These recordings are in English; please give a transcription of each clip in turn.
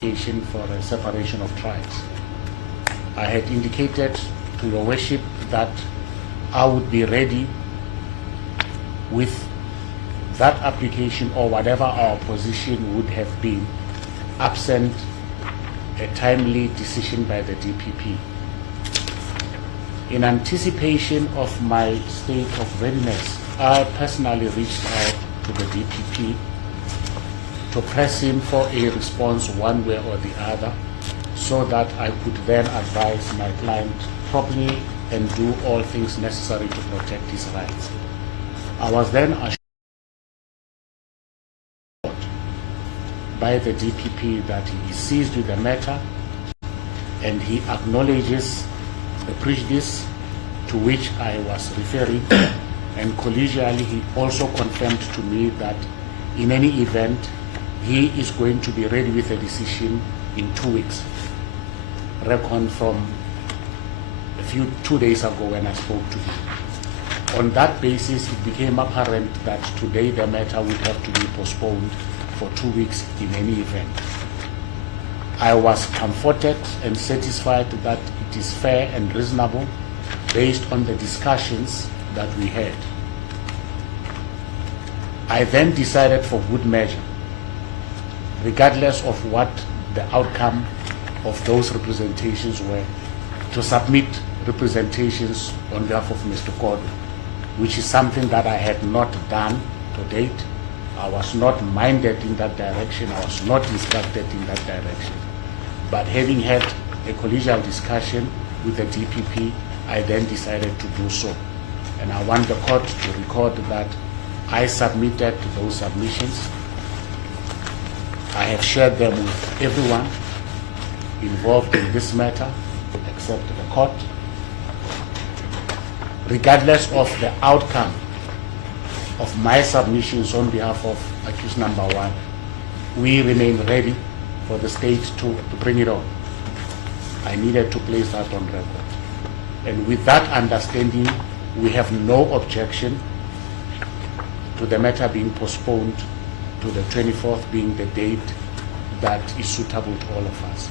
for a separation of tribes. I had indicated to your worship that I would be ready with that application or whatever our position would have been absent a timely decision by the DPP. In anticipation of my state of readiness, I personally reached out to the DPP to press him for a response one way or the other, so that I could then advise my client properly and do all things necessary to protect his rights. I was then assured by the DPP that he is seized with the matter and he acknowledges the prejudice to which I was referring, and collegially he also confirmed to me that in any event he is going to be ready with a decision in 2 weeks. Reckon from 2 days ago when I spoke to him. On that basis, it became apparent that today the matter would have to be postponed for 2 weeks in any event. I was comforted and satisfied that it is fair and reasonable based on the discussions that we had. I then decided, for good measure, regardless of what the outcome of those representations were, to submit representations on behalf of Mr. Kodwa, which is something that I had not done to date. I was not minded in that direction. I was not instructed in that direction. But having had a collegial discussion with the DPP, I then decided to do so. And I want the court to record that I submitted those submissions. I have shared them with everyone involved in this matter, except the court. Regardless of the outcome of my submissions on behalf of accused number 1, we remain ready for the state to bring it on. I needed to place that on record. And with that understanding, we have no objection to the matter being postponed to the 24th being the date that is suitable to all of us.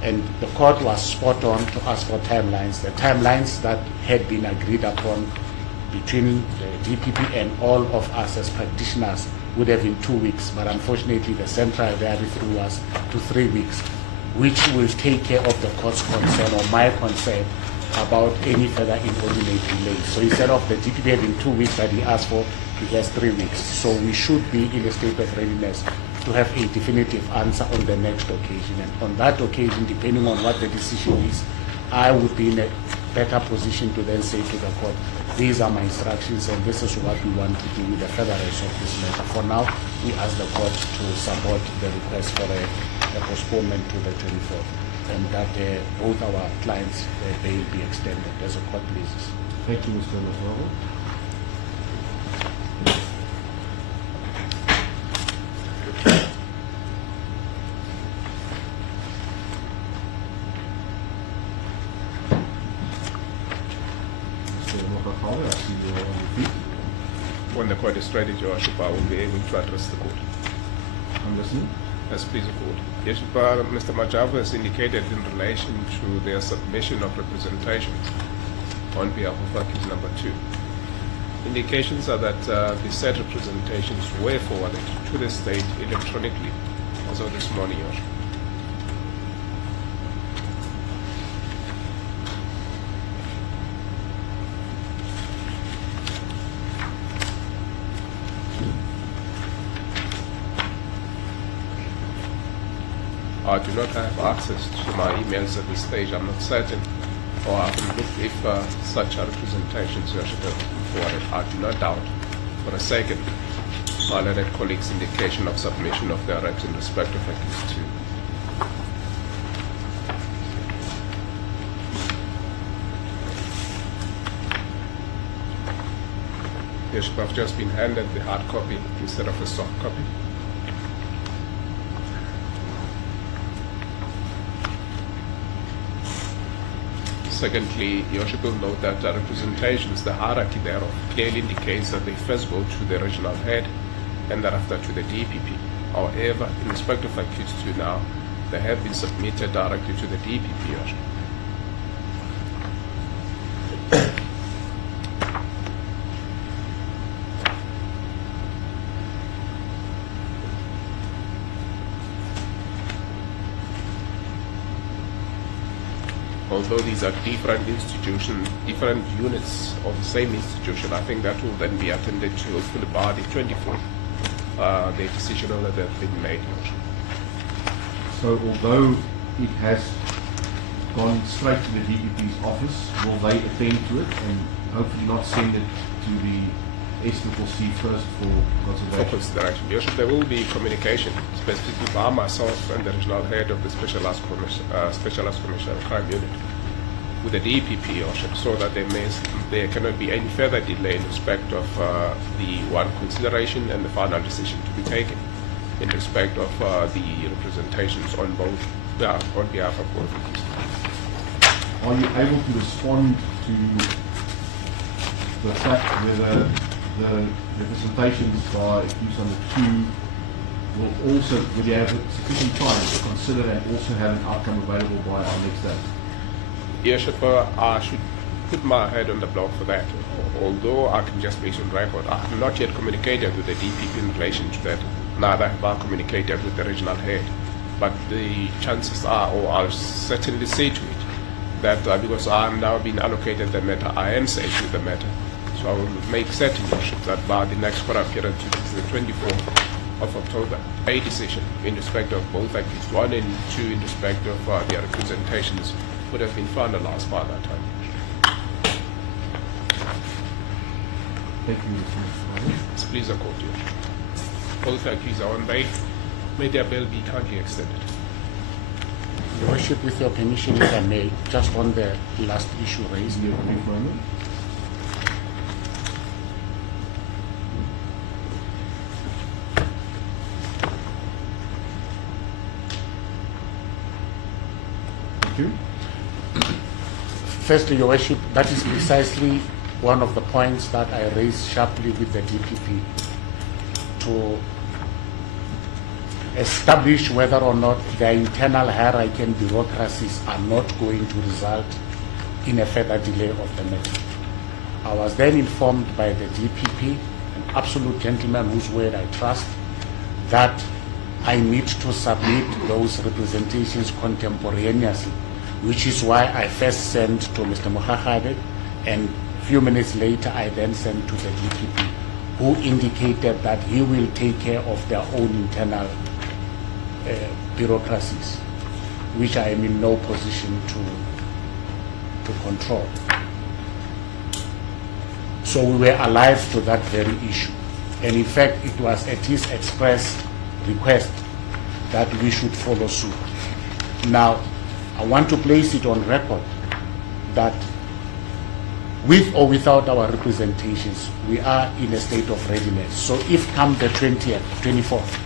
And the court was spot on to ask for timelines. The timelines that had been agreed upon between the DPP and all of us as practitioners would have been 2 weeks, but unfortunately the central diary threw us to 3 weeks, which will take care of the court's concern or my concern about any further inordinate delays. So instead of the DPP having 2 weeks that he asked for, he has 3 weeks. So we should be in a state of readiness to have a definitive answer on the next occasion. And on that occasion, depending on what the decision is, I would be in a better position to then say to the court, these are my instructions and this is what we want to do with the furtherance of this matter. For now, we ask the court to support the request for a postponement to the 24th, and that both our clients' bail be extended as the court pleases. Thank you, Mr. Mazoro. When the court is ready, Your Worship, I will be able to address the court. Understood? Yes, please, the court. Yes, Mr. Majavu has indicated in relation to their submission of representations on behalf of accused number 2. Indications are that the said representations were forwarded to the state electronically as of this morning, Your Worship. I do not have access to my emails at this stage. I'm not certain, or I haven't looked if such representations Your Worship have been forwarded. I do not doubt for a second my learned colleagues' indication of submission of their reps in respect of accused 2. Your Worship, I've just been handed the hard copy instead of a soft copy. Secondly, Your Worship will note that the representations, the hierarchy thereof, clearly indicates that they first go to the regional head and thereafter to the DPP. However, in respect of accused 2 now, they have been submitted directly to the DPP, Your Worship. Although these are different institutions, different units of the same institution, I think that will then be attended to hopefully by the 24th, the decision on that have been made. So although it has gone straight to the DPP's office, will they attend to it and hopefully not send it to the SCCC first for For consideration? consideration. Your Worship, there will be communication, specifically by myself and the regional head of the Specialized Commercial Crime Unit with the DPP, Your Worship, so that there cannot be any further delay in respect of the one consideration and the final decision to be taken in respect of the representations on on behalf of both of these. Are you able to respond to the fact whether the representations by accused number 2 will you have sufficient time to consider and also have an outcome available by our next day? Yes, Shafar, I should put my head on the block for that. Although I can just base on record, I have not yet communicated with the DPP in relation to that. Neither have I communicated with the regional head. But the chances are, or I'll certainly say to it, that because I am now being allocated the matter, I am safe with the matter. So I will make certain that by the next quarter period, which is the 24th of October, a decision in respect of both accused 1 and 2 in respect of their representations would have been finalized by that time. Thank you, Mr. So please accord you. Both accused are on bail. May their bail be kindly extended. Your Worship, with your permission, if I may, just on the last issue raised. Give me a moment. Thank you. Firstly, Your Worship, that is precisely one of the points that I raised sharply with the DPP to establish whether or not their internal hierarchy and bureaucracies are not going to result in a further delay of the matter. I was then informed by the DPP, an absolute gentleman whose word I trust, that I need to submit those representations contemporaneously, which is why I first sent to Mr. Mokgakgane, and a few minutes later I then sent to the DPP, who indicated that he will take care of their own internal bureaucracies, which I am in no position to control. So we were alive to that very issue. And in fact, it was at his express request that we should follow suit. Now, I want to place it on record that with or without our representations, we are in a state of readiness. So if come the 20th, 24th,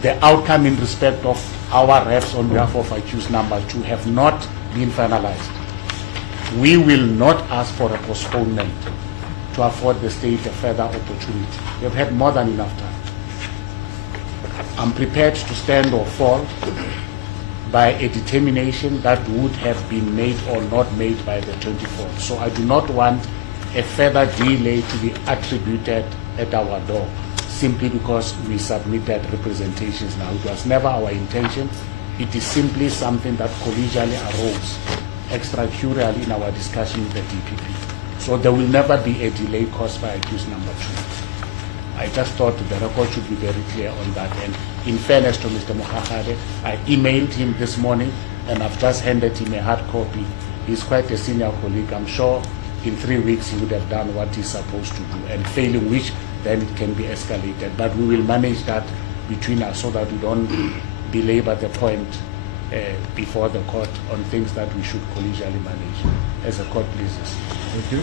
the outcome in respect of our reps on behalf of accused number 2 have not been finalized, we will not ask for a postponement to afford the state a further opportunity. We have had more than enough time. I'm prepared to stand or fall by a determination that would have been made or not made by the 24th. So I do not want a further delay to be attributed at our door simply because we submitted representations now. It was never our intention. It is simply something that collegially arose extracurricularly in our discussion with the DPP. So there will never be a delay caused by accused number 2. I just thought the record should be very clear on that. And in fairness to Mr. Mokgakgane, I emailed him this morning and I've just handed him a hard copy. He's quite a senior colleague. I'm sure in 3 weeks he would have done what he's supposed to do, and failing which, then it can be escalated. But we will manage that between us so that we don't belabor the point before the court on things that we should collegially manage as the court pleases. Thank you.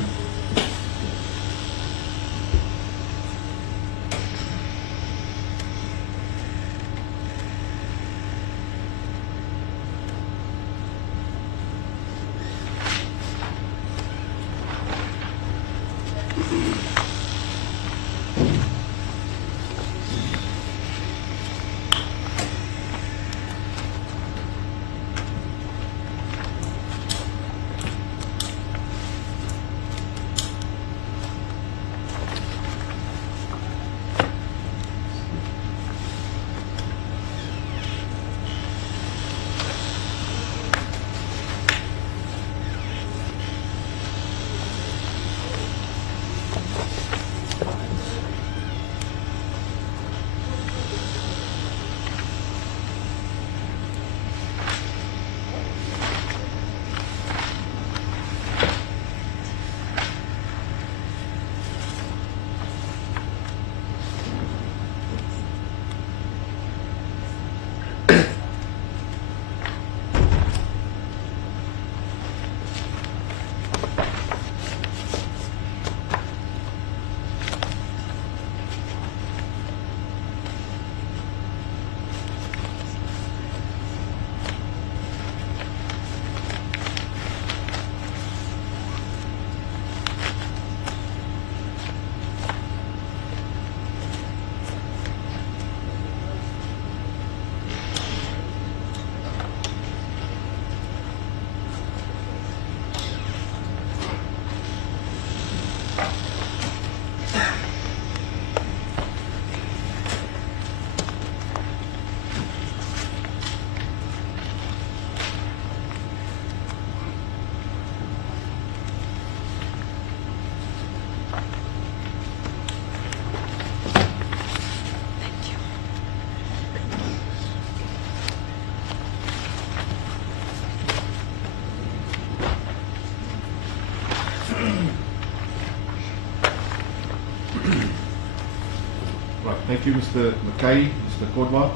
Thank you, Mr. McKay, Mr. Kodwa.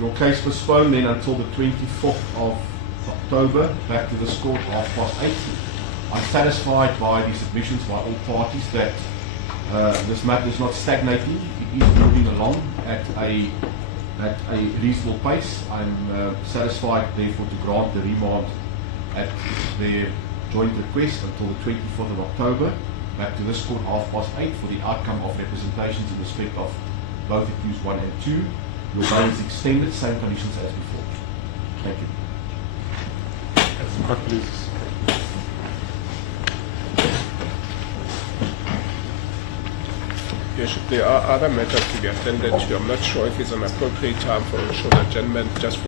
Your case postponed then until the 24th of October, back to this court 8:30. I'm satisfied by the submissions by all parties that this matter is not stagnating. It is moving along at a reasonable pace. I'm satisfied, therefore, to grant the remand at their joint request until the 24th of October, back to this court 8:30 for the outcome of representations in respect of both accused 1 and 2. Your bail is extended, same conditions as before. Thank you. Court, please. Yes, there are other matters to be attended to. I'm not sure if it's an appropriate time for a short adjournment just for